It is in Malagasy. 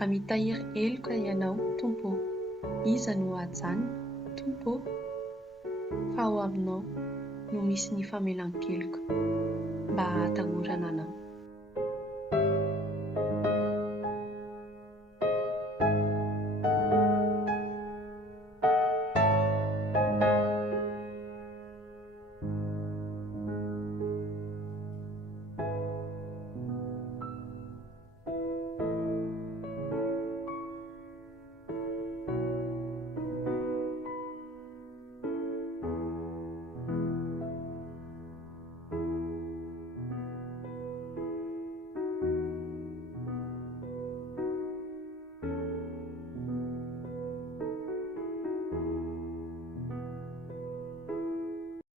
Raha mitahiry heloka ianao, Tompo, iza no hajanona, Tompo? Fa ao aminao no misy ny famelan-keloka mba hatahorana anao.